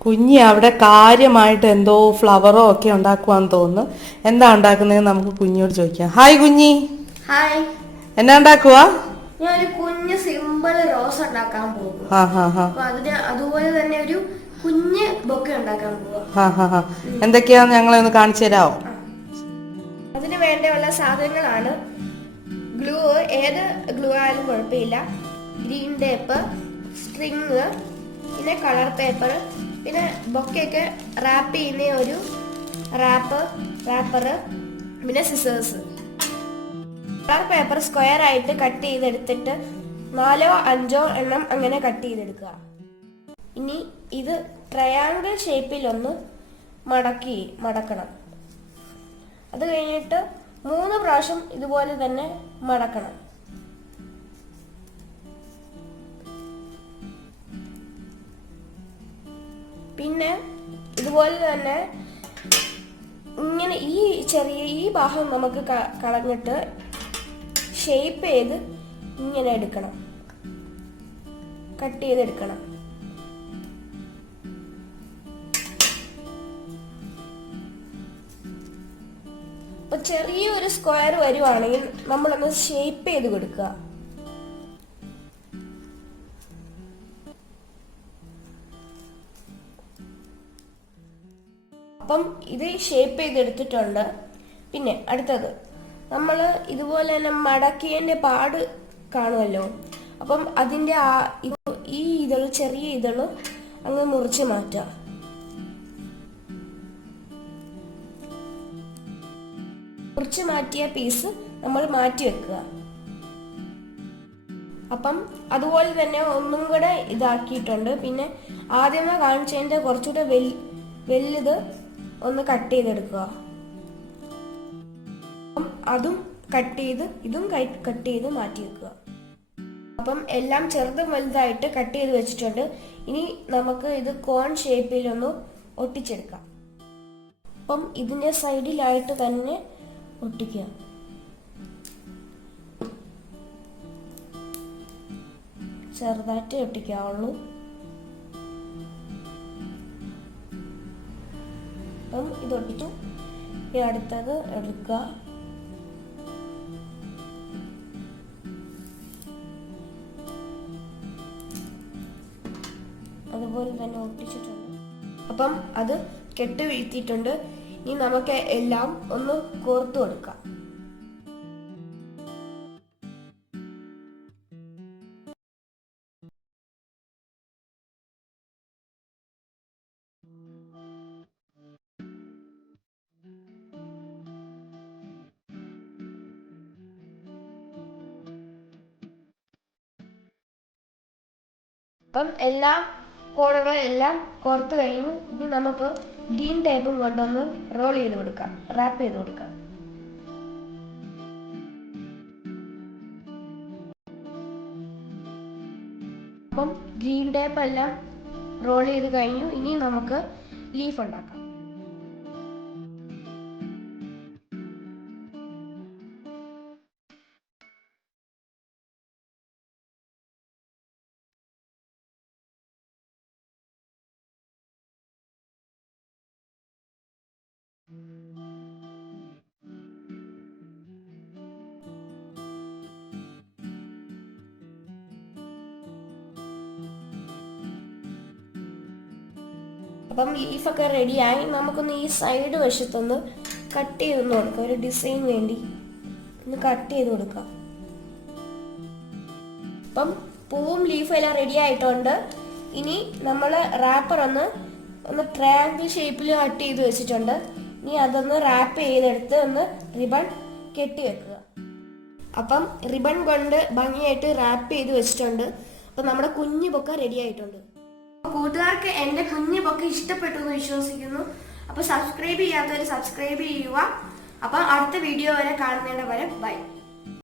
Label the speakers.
Speaker 1: കുഞ്ഞി അവിടെ കാര്യമായിട്ട് എന്തോ ഫ്ലവറോ ഒക്കെ ഉണ്ടാക്കുവാന്ന് തോന്നുന്നു. എന്താ ഉണ്ടാക്കുന്നതെന്ന് നമുക്ക് കുഞ്ഞിയോട് ചോദിക്കാം. ഹായ് കുഞ്ഞി.
Speaker 2: ഹായ്
Speaker 1: എന്നാ ഉണ്ടാക്കുവാ?
Speaker 2: ഞാനൊരു കുഞ്ഞ് സിമ്പിൾ റോസ് ഉണ്ടാക്കാൻ പോകും അതിന് അതുപോലെ തന്നെ ഒരു കുഞ്ഞ് ബൊക്കെ ഉണ്ടാക്കാൻ
Speaker 1: പോകും എന്തൊക്കെയാന്ന് ഞങ്ങളെ ഒന്ന് കാണിച്ചു തരാമോ
Speaker 2: അതിന് വേണ്ടിയുള്ള സാധനങ്ങളാണ് ഗ്ലൂ ഏത് ഗ്ലൂ ആയാലും കുഴപ്പമില്ല. ഗ്രീൻ ടേപ്പ് സ്ട്രിങ് പിന്നെ കളർ പേപ്പർ പിന്നെ ബൊക്കെയൊക്കെ റാപ്പ് ചെയ്യുന്ന ഒരു റാപ്പ് റാപ്പർ പിന്നെ സിസേഴ്സ് കളർ പേപ്പർ സ്ക്വയർ ആയിട്ട് കട്ട് ചെയ്തെടുത്തിട്ട് നാലോ അഞ്ചോ എണ്ണം അങ്ങനെ കട്ട് ചെയ്തെടുക്കുക. ഇനി ഇത് ട്രയാങ്കിൾ ഷേപ്പിലൊന്ന് മടക്കി മടക്കണം. അത് കഴിഞ്ഞിട്ട് മൂന്ന് പ്രാവശ്യം ഇതുപോലെ തന്നെ മടക്കണം. പിന്നെ ഇതുപോലെ തന്നെ ഇങ്ങനെ ഈ ചെറിയ ഈ ഭാഗം നമുക്ക് കളഞ്ഞിട്ട് ഷേപ്പ് ചെയ്ത് ഇങ്ങനെ എടുക്കണം. കട്ട് ചെയ്തെടുക്കണം ചെറിയൊരു സ്ക്വയർ വരുവാണെങ്കിൽ നമ്മളൊന്ന് ഷേപ്പ് ചെയ്ത് കൊടുക്കുക. അപ്പം ഇത് ഷേപ്പ് ചെയ്തെടുത്തിട്ടുണ്ട്. പിന്നെ അടുത്തത് നമ്മൾ ഇതുപോലെ തന്നെ മടക്കിയതിന്റെ പാട് കാണുമല്ലോ? അപ്പം അതിന്റെ ആ ഈ ഇതൾ ചെറിയ ഇതൾ അങ്ങ് മുറിച്ച് മാറ്റുക. മുറിച്ച് മാറ്റിയ പീസ് നമ്മൾ മാറ്റി വെക്കുക. അപ്പം അതുപോലെ തന്നെ ഒന്നും കൂടെ ഇതാക്കിയിട്ടുണ്ട്. പിന്നെ ആദ്യമേ കാണിച്ചതിന്റെ കുറച്ചുകൂടെ വലുത് ഒന്ന് കട്ട് ചെയ്തെടുക്കുക. അപ്പം അതും കട്ട് ചെയ്ത് ഇതും കട്ട് ചെയ്ത് മാറ്റി വെക്കുക. അപ്പം എല്ലാം ചെറുതും വലുതായിട്ട് കട്ട് ചെയ്ത് വെച്ചിട്ടുണ്ട്. ഇനി നമുക്ക് ഇത് കോൺ ഷേപ്പിലൊന്ന് ഒട്ടിച്ചെടുക്കാം. അപ്പം ഇതിന്റെ സൈഡിലായിട്ട് തന്നെ ഒട്ടിക്കുക. ചെറുതായിട്ട് ഒട്ടിക്കാവുള്ളൂ. അപ്പം ഇത് ഒട്ടിച്ചു. ഇനി അടുത്തത് എടുക്കുക. അതുപോലെ തന്നെ ഒട്ടിച്ചിട്ടുണ്ട്. അപ്പം അത് കെട്ട് വീഴ്ത്തിയിട്ടുണ്ട്. ഇനി നമുക്ക് എല്ലാം ഒന്ന് കോർത്തു കൊടുക്കാം. അപ്പം എല്ലാ കോണുകളെല്ലാം കോർത്ത് കഴിഞ്ഞു ഇനി നമുക്ക് ഗ്രീൻ ടേപ്പും കൊണ്ടൊന്ന് റോൾ ചെയ്ത് കൊടുക്കാം. റാപ്പ് ചെയ്ത് കൊടുക്കാം. അപ്പം ഗ്രീൻ ടേപ്പ് എല്ലാം റോൾ ചെയ്ത് കഴിഞ്ഞു. ഇനി നമുക്ക് ലീഫ് ഉണ്ടാക്കാം. അപ്പം ലീഫൊക്കെ റെഡിയായി നമുക്കൊന്ന് ഈ സൈഡ് വശത്തൊന്ന് കട്ട് ചെയ്തൊന്ന് കൊടുക്കാം. ഒരു ഡിസൈൻ വേണ്ടി ഒന്ന് കട്ട് ചെയ്ത് കൊടുക്കാം. അപ്പം പൂവും ലീഫും എല്ലാം റെഡി ആയിട്ടുണ്ട്. ഇനി നമ്മൾ റാപ്പർ ഒന്ന് ഒന്ന് ട്രയാങ്കിൾ ഷേപ്പിൽ കട്ട് ചെയ്ത് വെച്ചിട്ടുണ്ട്. ഇനി അതൊന്ന് റാപ്പ് ചെയ്തെടുത്ത് ഒന്ന് റിബൺ കെട്ടി വെക്കുക. അപ്പം റിബൺ കൊണ്ട് ഭംഗിയായിട്ട് റാപ്പ് ചെയ്ത് വെച്ചിട്ടുണ്ട്. അപ്പം നമ്മുടെ കുഞ്ഞു പൊക്ക റെഡി ആയിട്ടുണ്ട്. കൂട്ടുകാർക്ക് എന്റെ കുഞ്ഞു പൊക്ക ഇഷ്ടപ്പെട്ടു എന്ന് വിശ്വസിക്കുന്നു. അപ്പോൾ സബ്സ്ക്രൈബ് ചെയ്യാത്തവർ സബ്സ്ക്രൈബ് ചെയ്യുക. അപ്പം അടുത്ത വീഡിയോ വരെ കാണുന്നതിന് വരെ ബൈ